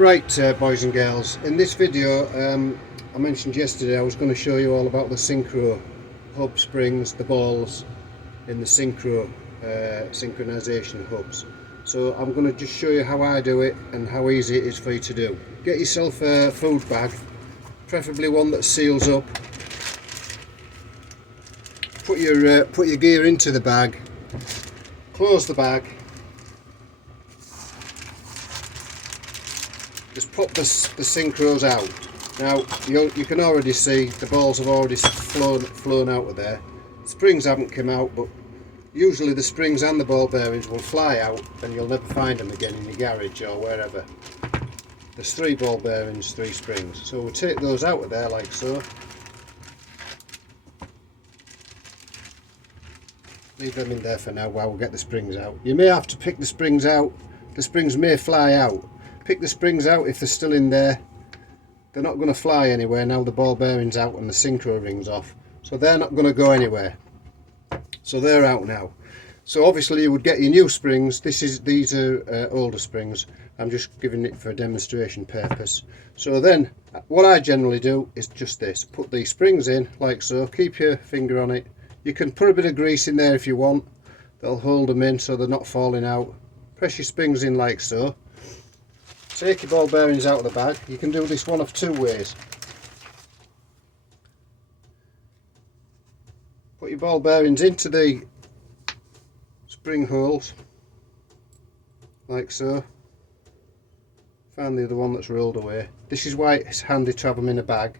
Right, boys and girls, in this video I mentioned yesterday I was going to show you all about the synchro hub springs, the balls in the synchro synchronisation hubs. So I'm going to just show you how I do it and how easy it is for you to do. Get yourself a food bag, preferably one that seals up. Put your gear into the bag, close the bag. Just pop the synchros out. Now you can already see the balls have already flown out of there. Springs haven't come out, but usually the springs and the ball bearings will fly out and you'll never find them again in your garage or wherever. There's 3 ball bearings, 3 springs. So we'll take those out of there like so. Leave them in there for now while we get the springs out. You may have to pick the springs out. The springs may fly out. Pick the springs out if they're still in there. They're not going to fly anywhere now the ball bearing's out and the synchro ring's off. So they're not going to go anywhere. So they're out now. So obviously you would get your new springs. These are older springs. I'm just giving it for a demonstration purpose. So then what I generally do is just this. Put these springs in like so. Keep your finger on it. You can put a bit of grease in there if you want. That'll hold them in so they're not falling out. Press your springs in like so. Take your ball bearings out of the bag. You can do this one of 2 ways. Put your ball bearings into the spring holes like so. Find the other one that's rolled away. This is why it's handy to have them in a bag.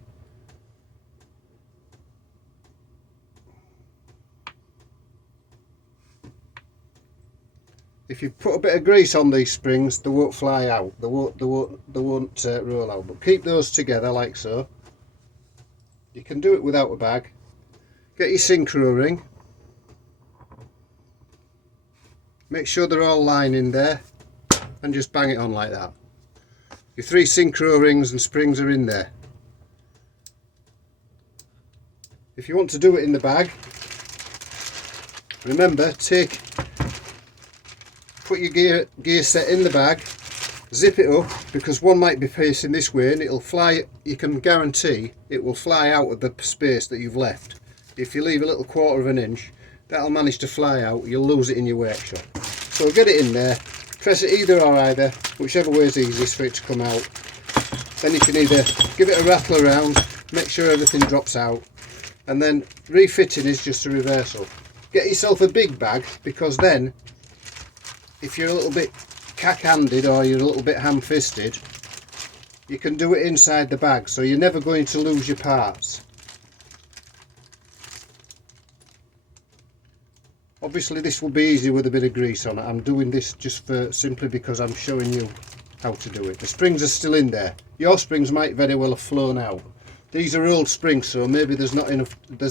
If you put a bit of grease on these springs, they won't fly out. They won't roll out. But keep those together like so. You can do it without a bag. Get your synchro ring. Make sure they're all lying in there, and just bang it on like that. Your 3 synchro rings and springs are in there. If you want to do it in the bag, remember put your gear set in the bag, zip it up, because one might be facing this way and it'll fly. You can guarantee it will fly out of the space that you've left. If you leave a little 1/4 of an inch, that'll manage to fly out. You'll lose it in your workshop. So get it in there, press it either or either, whichever way is easiest for it to come out. Then you can either give it a rattle around, make sure everything drops out, and then refitting is just a reversal. Get yourself a big bag, because then if you're a little bit cack-handed or you're a little bit ham-fisted, you can do it inside the bag, so you're never going to lose your parts. Obviously this will be easy with a bit of grease on it. I'm doing this just simply because I'm showing you how to do it. The springs are still in there. Your springs might very well have flown out. These are old springs, so maybe there's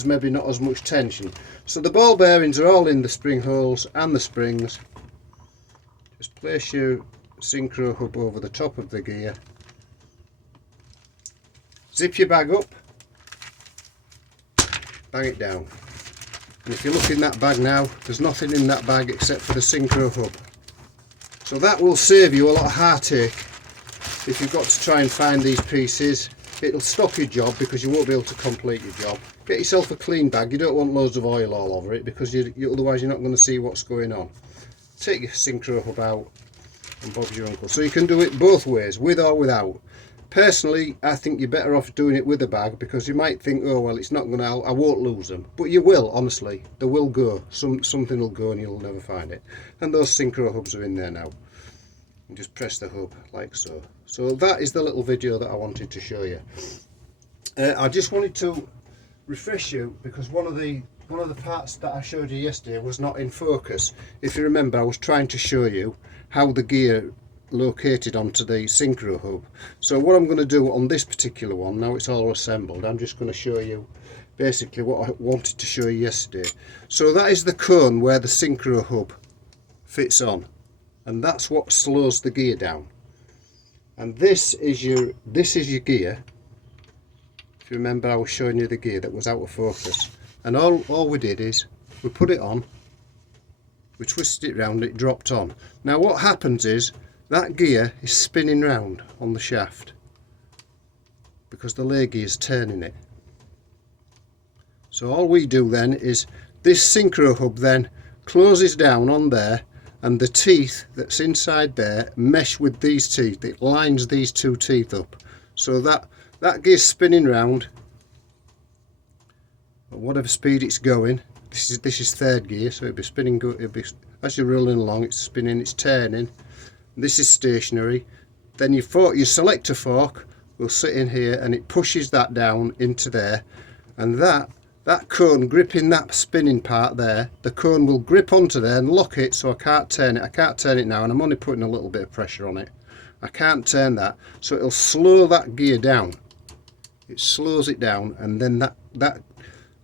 maybe not as much tension. So the ball bearings are all in the spring holes and the springs. Just place your synchro hub over the top of the gear. Zip your bag up. Bang it down. And if you look in that bag now, there's nothing in that bag except for the synchro hub. So that will save you a lot of heartache if you've got to try and find these pieces. It'll stop your job because you won't be able to complete your job. Get yourself a clean bag. You don't want loads of oil all over it, because otherwise you're not going to see what's going on. Take your synchro hub out and Bob's your uncle. So you can do it both ways, with or without. Personally, I think you're better off doing it with a bag, because you might think, oh well, it's not going to, I won't lose them. But you will, honestly. They will go. Something will go and you'll never find it. And those synchro hubs are in there now. And just press the hub like so. So that is the little video that I wanted to show you. I just wanted to refresh you, because one of the parts that I showed you yesterday was not in focus. If you remember, I was trying to show you how the gear located onto the synchro hub. So what I'm going to do on this particular one, now it's all assembled, I'm just going to show you basically what I wanted to show you yesterday. So that is the cone where the synchro hub fits on, and that's what slows the gear down. And this is your gear. If you remember, I was showing you the gear that was out of focus. And all we did is we put it on, we twisted it round, it dropped on. Now what happens is that gear is spinning round on the shaft because the lathe gear is turning it. So all we do then is this synchro hub then closes down on there, and the teeth that's inside there mesh with these teeth. It lines these two teeth up, so that gear's spinning round at whatever speed it's going. This is third gear, so it'll be spinning. It'll be, as you're rolling along, it's spinning, it's turning. This is stationary. Then your selector fork will sit in here, and it pushes that down into there, and that cone gripping that spinning part there, the cone will grip onto there and lock it, so I can't turn it. I can't turn it now, and I'm only putting a little bit of pressure on it. I can't turn that, so it'll slow that gear down. It slows it down, and then that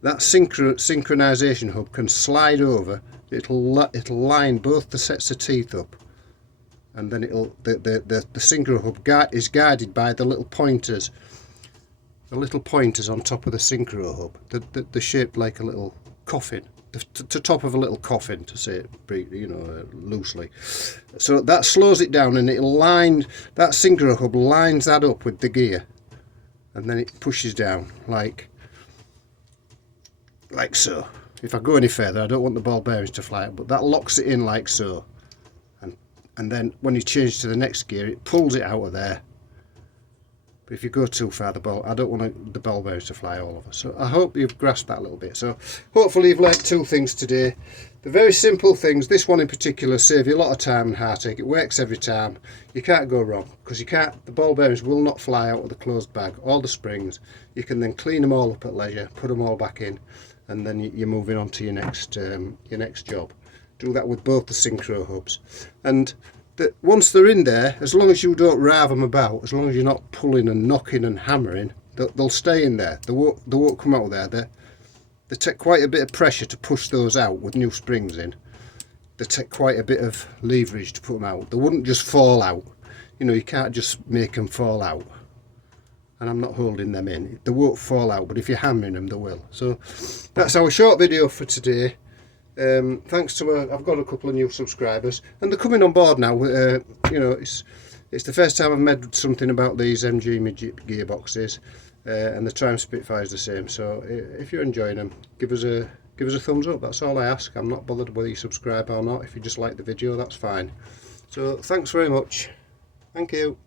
synchronization hub can slide over. It'll line both the sets of teeth up, and then the synchro hub is guided by the little pointers. The little pointers on top of the synchro hub, they're shaped like a little coffin, the top of a little coffin, to say it, loosely. So that slows it down, and that synchro hub lines that up with the gear, and then it pushes down like so. If I go any further, I don't want the ball bearings to fly out, but that locks it in like so, and then when you change to the next gear, it pulls it out of there. But if you go too far, I don't want the ball bearings to fly all over. So I hope you've grasped that a little bit. So hopefully you've learnt two things today. The very simple things, this one in particular, save you a lot of time and heartache. It works every time. You can't go wrong, because the ball bearings will not fly out of the closed bag, all the springs. You can then clean them all up at leisure, put them all back in, and then you're moving on to your next job. Do that with both the synchro hubs. And once they're in there, as long as you don't rave them about, as long as you're not pulling and knocking and hammering, they'll stay in there. They won't come out of there. They take quite a bit of pressure to push those out with new springs in. They take quite a bit of leverage to put them out. They wouldn't just fall out. You can't just make them fall out. And I'm not holding them in. They won't fall out, but if you're hammering them, they will. So that's our short video for today. Thanks to I've got a couple of new subscribers, and they're coming on board now. It's the first time I've made something about these MG Midget gearboxes, and the Triumph Spitfire is the same. So if you're enjoying them, give us a thumbs up. That's all I ask. I'm not bothered whether you subscribe or not. If you just like the video, that's fine. So thanks very much. Thank you.